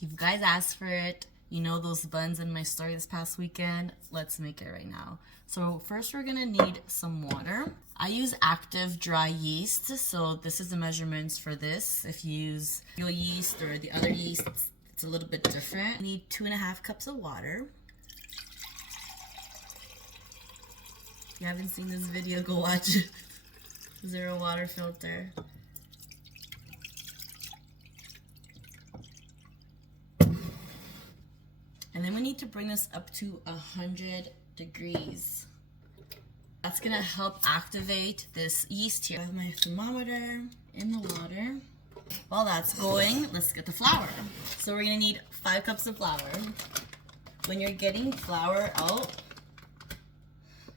You guys asked for it. You know those buns in my story this past weekend. Let's make it right now. So first we're gonna need some water. I use active dry yeast, so this is the measurements for this. If you use real yeast or the other yeast, it's a little bit different. You need 2.5 cups of water. If you haven't seen this video, go watch it. Zero water filter. And then we need to bring this up to 100 degrees. That's gonna help activate this yeast here. I have my thermometer in the water. While that's going, let's get the flour. So we're gonna need 5 cups of flour. When you're getting flour out,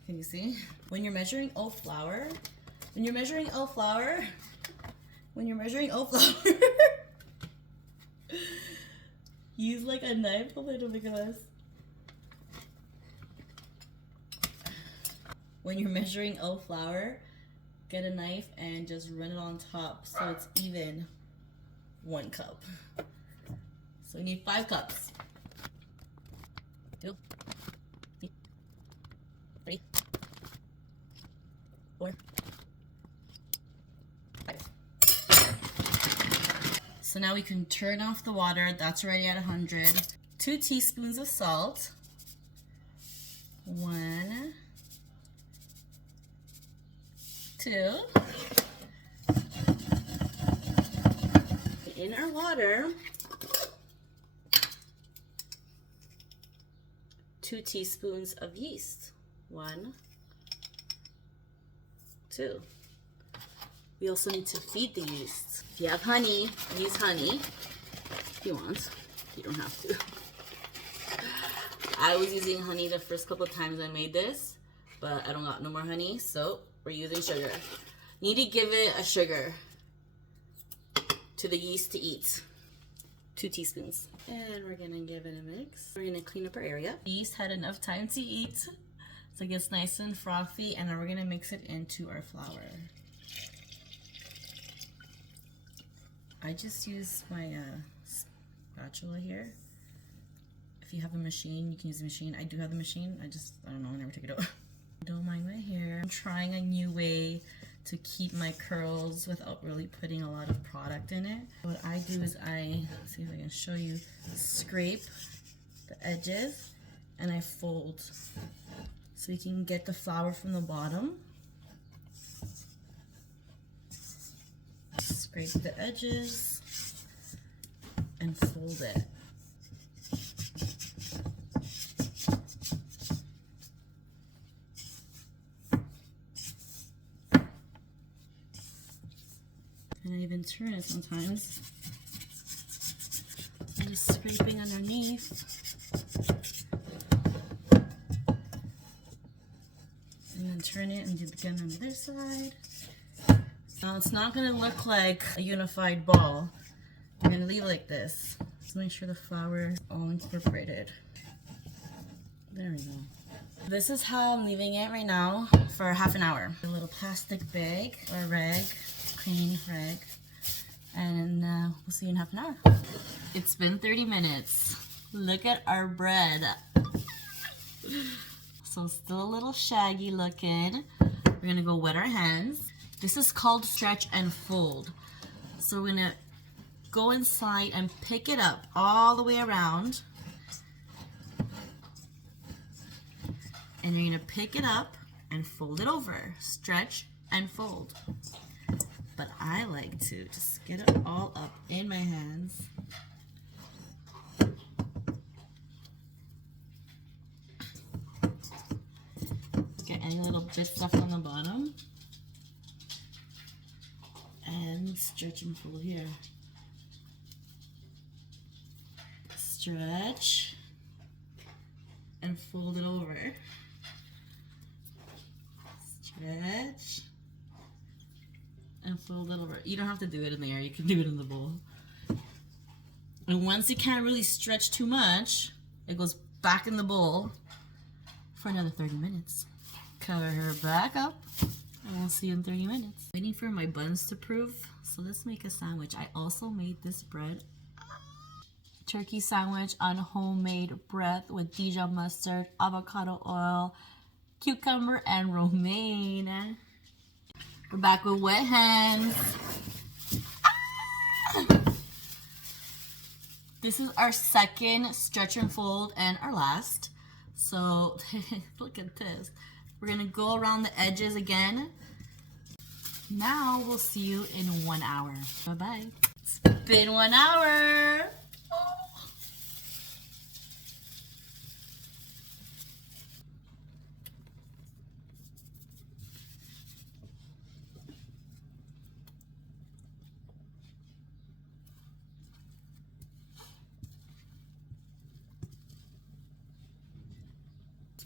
can you see? When you're measuring oat flour, use like a knife. Hopefully I don't make a mess. When you're measuring oat flour, get a knife and just run it on top so it's even 1 cup. So we need 5 cups. 2, 3, 4, 5. So now we can turn off the water. That's already at 100. 2 teaspoons of salt. 1, 2. In our water, 2 teaspoons of yeast. 1, 2. We also need to feed the yeast. If you have honey, use honey if you want. You don't have to. I was using honey the first couple of times I made this, but I don't got no more honey, so we're using sugar. Need to give it a sugar to the yeast to eat. 2 teaspoons. And we're gonna give it a mix. We're gonna clean up our area. The yeast had enough time to eat, so it gets nice and frothy, and now we're gonna mix it into our flour. I just use my spatula here. If you have a machine, you can use the machine. I do have the machine. I don't know, I never take it out. Don't mind my hair. I'm trying a new way to keep my curls without really putting a lot of product in it. What I do is let's see if I can show you, scrape the edges and I fold so you can get the flour from the bottom. Scrape the edges and fold it. And I even turn it sometimes. I'm just scraping underneath. And then turn it and do it again on the other side. Now it's not going to look like a unified ball. I'm going to leave it like this. Just make sure the flour is all incorporated. There we go. This is how I'm leaving it right now for half an hour. A little plastic bag or rag. Clean rag, and we'll see you in half an hour. It's been 30 minutes. Look at our bread. So still a little shaggy looking. We're gonna go wet our hands. This is called stretch and fold. So we're gonna go inside and pick it up all the way around. And you're gonna pick it up and fold it over. Stretch and fold. But I like to just get it all up in my hands. Get any little bits left on the bottom. And stretch and fold here. Stretch and fold it over. Stretch and fold it over. You don't have to do it in the air, you can do it in the bowl. And once you can't really stretch too much, it goes back in the bowl for another 30 minutes. Cover her back up, and we'll see you in 30 minutes. Waiting for my buns to proof, so let's make a sandwich. I also made this bread. turkey sandwich on homemade bread with Dijon mustard, avocado oil, cucumber, and romaine. We're back with wet hands. This is our second stretch and fold and our last. So look at this. We're gonna go around the edges again. Now we'll see you in 1 hour. Bye-bye. It's been 1 hour.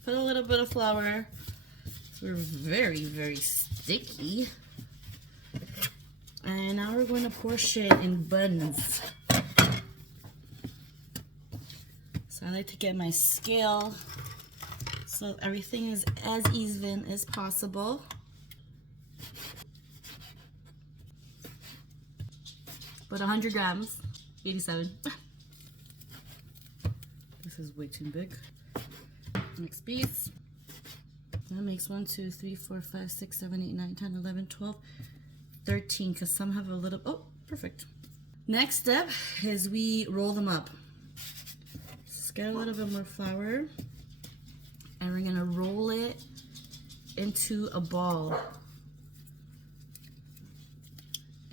Put a little bit of flour. So we're very, very sticky. And now we're going to portion in buns. So I like to get my scale so everything is as even as possible. But 100 grams, 87. This is way too big. Next piece. That makes 1, 2, 3, 4, 5, 6, 7, 8, 9, 10, 11, 12, 13, because some have a little, oh, perfect. Next step is we roll them up. Just get a little bit more flour, and we're gonna roll it into a ball.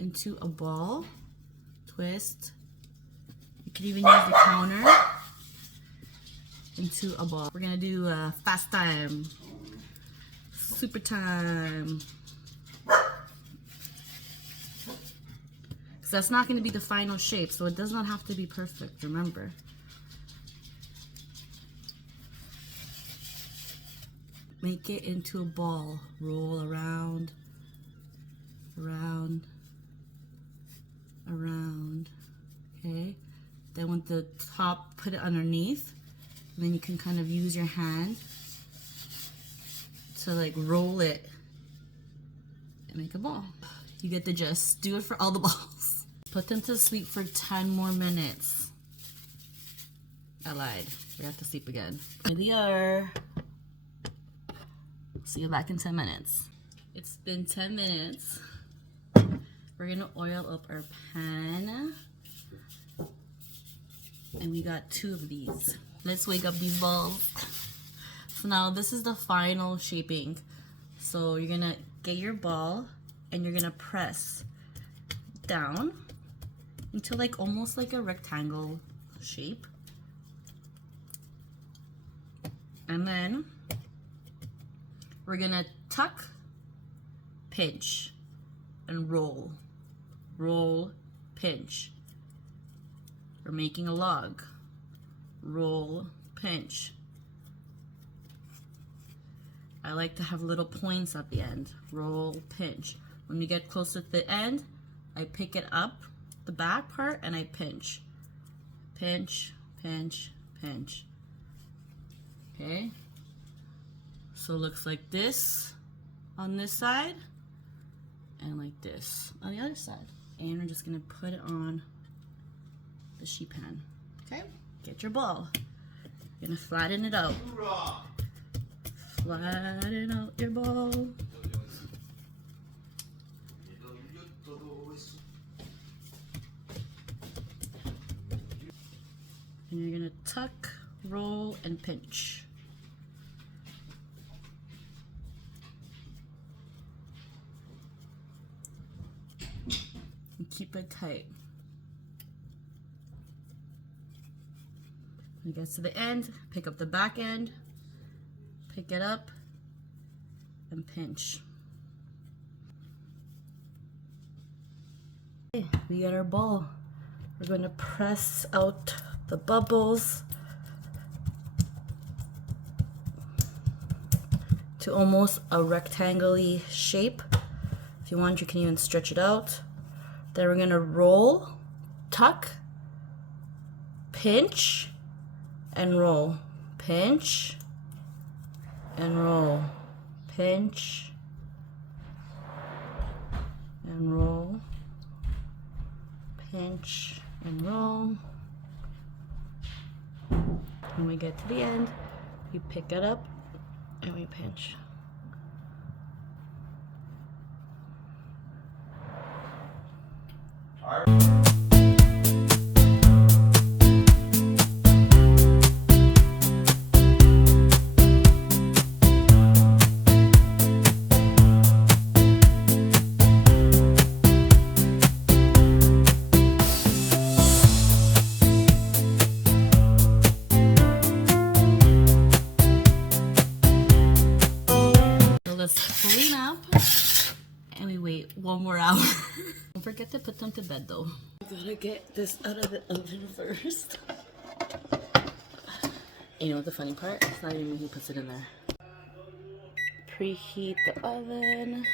Into a ball. Twist. You can even use the counter. Into a ball. We're gonna do fast time, super time, because that's not gonna be the final shape, so it does not have to be perfect, remember. Make it into a ball. Roll around, around, around, okay? Then with the top, put it underneath. And then you can kind of use your hand to like roll it and make a ball. You get the gist. Do it for all the balls. Put them to sleep for 10 more minutes. I lied. We have to sleep again. Here they are. See you back in 10 minutes. It's been 10 minutes. We're gonna oil up our pan. And we got 2 of these. Let's wake up these balls. So now this is the final shaping. So you're gonna get your ball and you're gonna press down until like almost like a rectangle shape. And then we're gonna tuck, pinch, and roll. Roll, pinch. We're making a log. Roll, pinch. I like to have little points at the end. Roll, pinch. When we get close to the end, I pick it up, the back part, and I pinch. Pinch, pinch, pinch. Okay? So it looks like this on this side, and like this on the other side. And we're just gonna put it on the sheet pan. Okay? Get your ball. You're gonna flatten it out. Flatten out your ball. And you're gonna tuck, roll, and pinch. And keep it tight. When it gets to the end, pick up the back end, pick it up, and pinch. Okay, we got our ball. We're going to press out the bubbles to almost a rectangle-y shape. If you want, you can even stretch it out. Then we're going to roll, tuck, pinch, and roll. Pinch and roll. Pinch and roll. Pinch and roll. When we get to the end, we pick it up and we pinch. Let's clean up and we wait 1 more hour. Don't forget to put them to bed though. I gotta get this out of the oven first. You know what the funny part? It's not even me who puts it in there. Preheat the oven.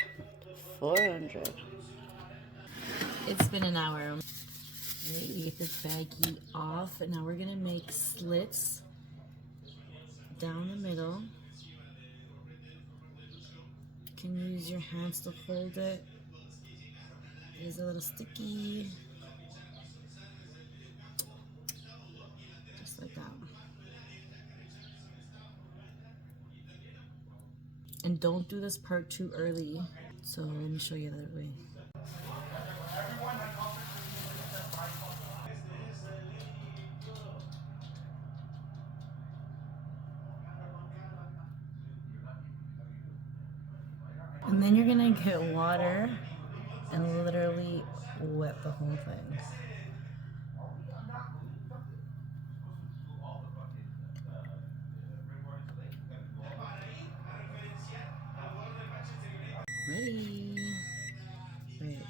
400. It's been an hour. We get this baggie off and now we're gonna make slits down the middle. You can use your hands to hold it. It's a little sticky. Just like that. And don't do this part too early. So let me show you the other way. And then you're gonna get water and literally wet the whole thing. Ready. Right.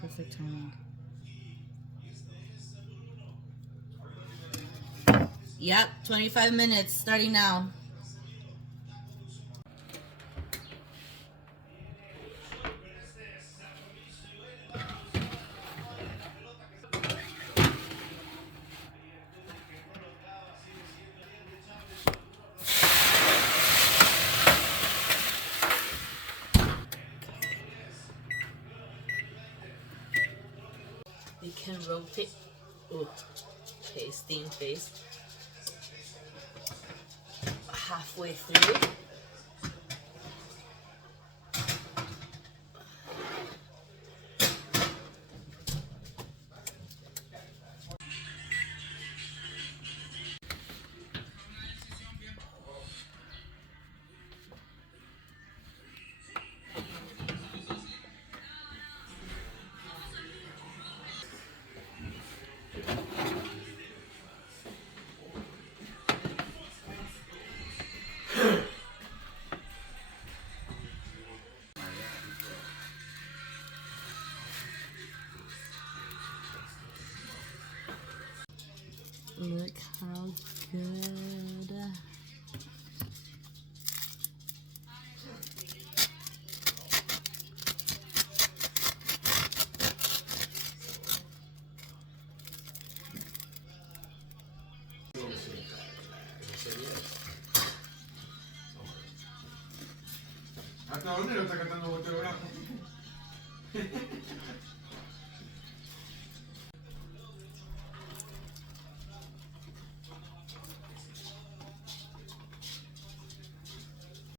Perfect timing. Yep, 25 minutes starting now. You can rotate. Ooh, okay, steam face. Halfway through. Look how good. ¿Hasta dónde lo está cantando Boteo Blanco?